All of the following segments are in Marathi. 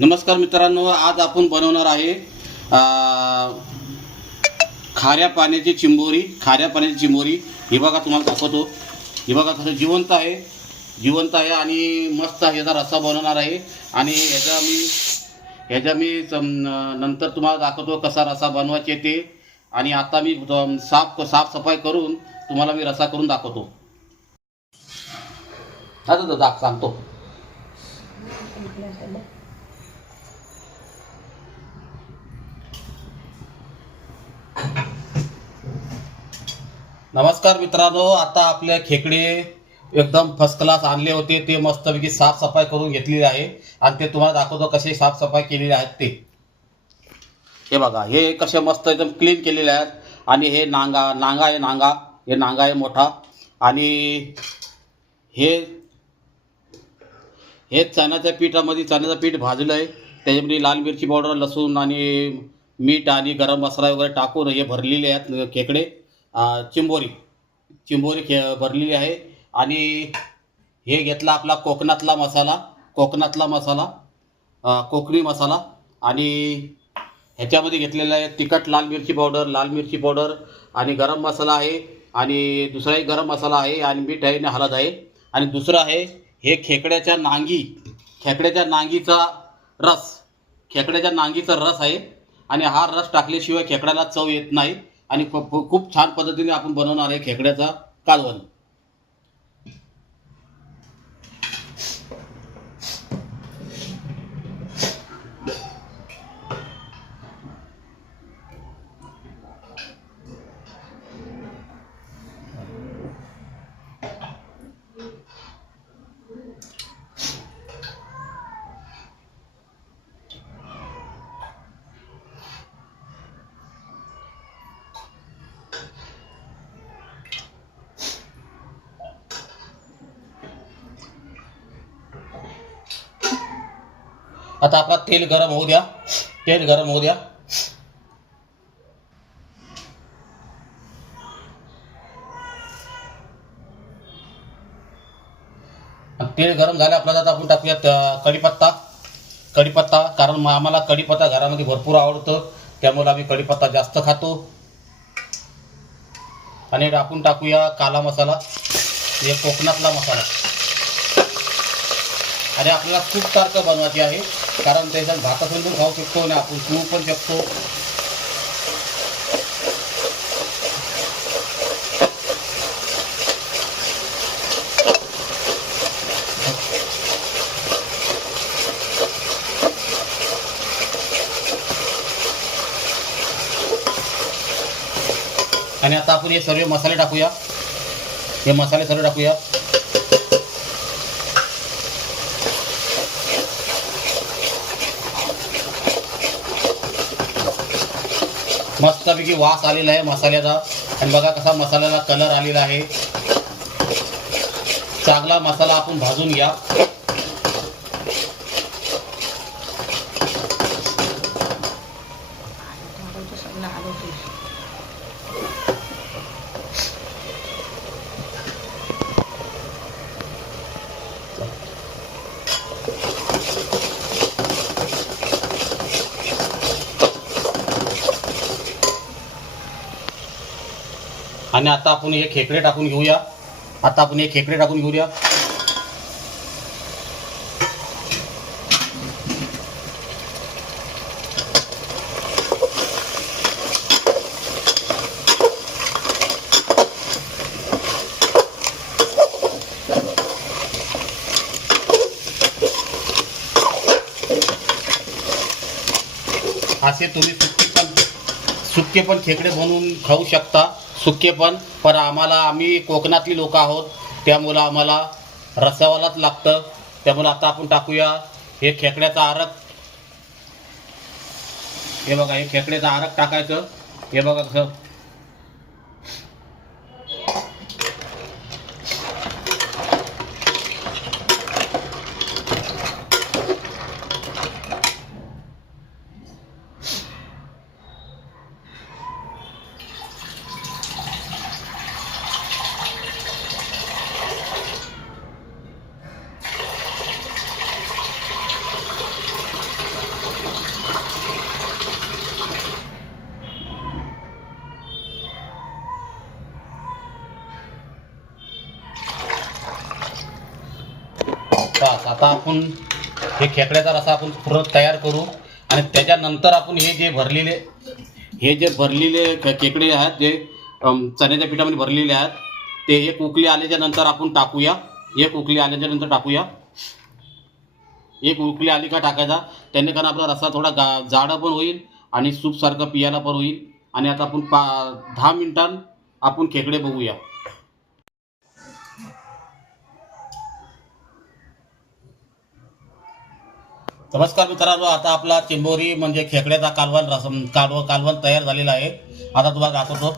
नमस्कार मित्रांनो आज आपण बनवणार आहे खाऱ्या पाण्याची चिंबोरी. खाऱ्या पाण्याची चिंबोरी ही बघा तुम्हाला दाखवतो. ही बघा कसं जिवंत आहे. जिवंत आहे आणि मस्त याचा रस्सा बनवणार आहे. आणि ह्याचा मी ह्याचा मी नंतर तुम्हाला दाखवतो कसा रस्सा बनवायचे ते. आणि आता मी साफ साफसफाई करून तुम्हाला मी रस्सा करून दाखवतो. आता दाख सांगतो. नमस्कार मित्रांनो आता आपले खेकडे एकदम फर्स्ट क्लास आणले होते. ते मस्तपैकी साफसफाई करून घेतलेली आहे. आणि ते तुम्हाला दाखवतो कसे साफसफाई केलेले आहेत ते. हे बघा हे कसे मस्त एकदम क्लीन केलेले आहेत. आणि हे नांगा नांगा आहे नांगा. हे नांगा आहे मोठा. आणि हे हे चण्याच्या पिठामध्ये चण्याचं पीठ भाजलं आहे. त्याच्यामध्ये लाल मिरची पावडर लसूण आणि मीठ आणि गरम मसाला वगैरे टाकून हे भरलेले आहेत खेकडे. चिंबोरी. चिंबोरी खे भरलेली आहे. आणि हे घेतला आपला कोकणातला मसाला. कोकणातला मसाला. कोकणी मसाला. आणि ह्याच्यामध्ये घेतलेलं आहे तिखट लाल मिरची पावडर लाल मिरची पावडर आणि गरम मसाला आहे. आणि दुसरा एक गरम मसाला आहे आणि मीठ आहे आणि हळद आहे. आणि दुसरं आहे हे खेकड्याच्या नांगी खेकड्याच्या नांगीचा रस. खेकड्याच्या नांगीचा रस आहे. आणि हा रस टाकल्याशिवाय खेकड्याला चव येत नाही. आणि खूप खूप छान पद्धतीने आपण बनवणार आहे खेकड्याचा कालवण. आता आपला तेल गरम होऊ द्या. तेल गरम होऊ द्या. तेल गरम झालं आपल्याला आता आपण टाकूयात कढीपत्ता. कढीपत्ता कारण आम्हाला कढीपत्ता घरामध्ये भरपूर आवडतं. त्यामुळे आम्ही कढीपत्ता जास्त खातो. आणि आपण टाकूया काला मसाला. हे कोकणातला मसाला. आणि आपल्याला खूप सारखं बनवायचे आहे. कारण त्याच्यात भातासून पण खाऊ शकतो आणि आपण पिऊ पण शकतो. आणि आता आपण हे सर्व मसाले टाकूया. हे मसाले सर्व टाकूया. मस्तपैकी वास आलेला आहे मसाल्याचा. आणि बघा कसा मसाल्याला कलर आलेला आहे. चांगला मसाला आपण भाजून घ्या. आणि आता आपण हे खेकडे टाकून घेऊया. आता आपण हे खेकडे टाकून घेऊया. असे तुम्ही सुके पण सुके पण खेकडे बनवून खाऊ शकता. सुके पण पण आम्हाला आम्ही कोकणातली लोक आहोत. त्यामुळं आम्हाला रसावालाच लागतं. त्यामुळं आता आपण टाकूया हे खेकड्याचा आरक. हे बघा हे खेकड्याचं आरक टाकायचं. हे बघा कसं आता आपण हे खेकड्याचा रसा आपण पूर्ण तयार करू आणि त्याच्यानंतर आपण हे जे भरलेले हे जे भरलेले खेकडे आहेत जे चण्याच्या पिठामध्ये भरलेले आहेत ते एक उकली आल्याच्यानंतर आपण टाकूया. एक उकली आल्याच्यानंतर टाकूया. एक उकली आली का टाकायचा? त्याने कारण आपला रस्सा थोडा गा जाडं पण होईल आणि सूपसारखं पियाला पण होईल. आणि आता आपण पा दहा मिनिटां आपण खेकडे बघूया. नमस्कार मित्रांनो आता आपला चिंबोरी म्हणजे खेकड्याचा कालवण रसम कालव कालवण तयार झालेला आहे. आता तुम्हाला दाखवतो.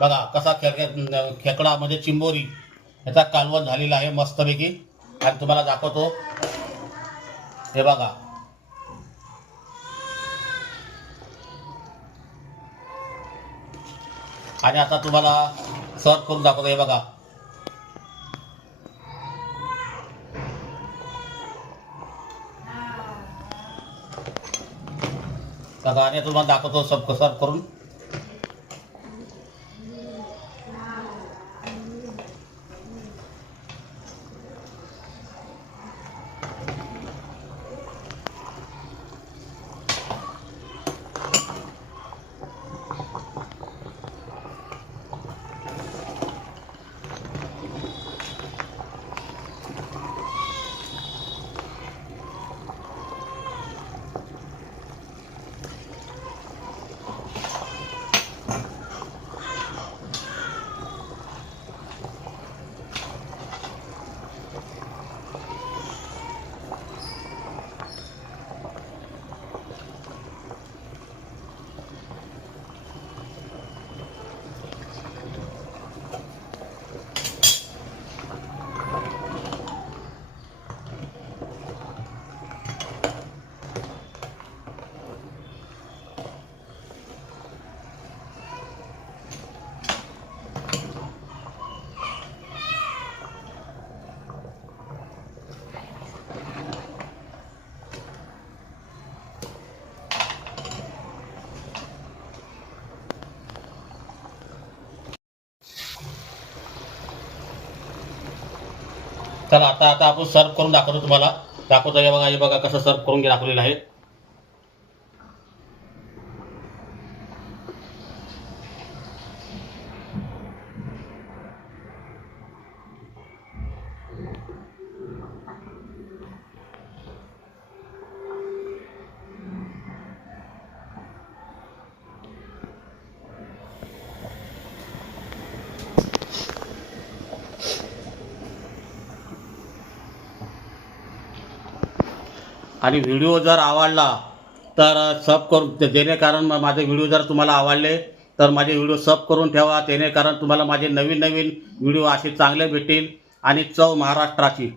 बघा कसा खेकडे खेकडा म्हणजे चिंबोरी याचा कालवण झालेला आहे मस्तपैकी. आणि तुम्हाला दाखवतो. हे बघा. आणि आता तुम्हाला सर्व करून दाखवतो. हे बघा. आता आणि तुम्हाला दाखवतो सब सर्व करून. चला आता आता आपण सर्व करून दाखवतो तुम्हाला. दाखवतो हे बघा हे बघा कसं सर्व करून दाखवलेलं आहे. आणि व्हिडिओ जर आवडला तर सब करून ते- कारण माझे व्हिडिओ जर तुम्हाला आवडले तर माझे व्हिडिओ सब करून ठेवा. त्याने कारण तुम्हाला माझे नवीन नवीन व्हिडिओ असे चांगले भेटतील. आणि चव महाराष्ट्राची.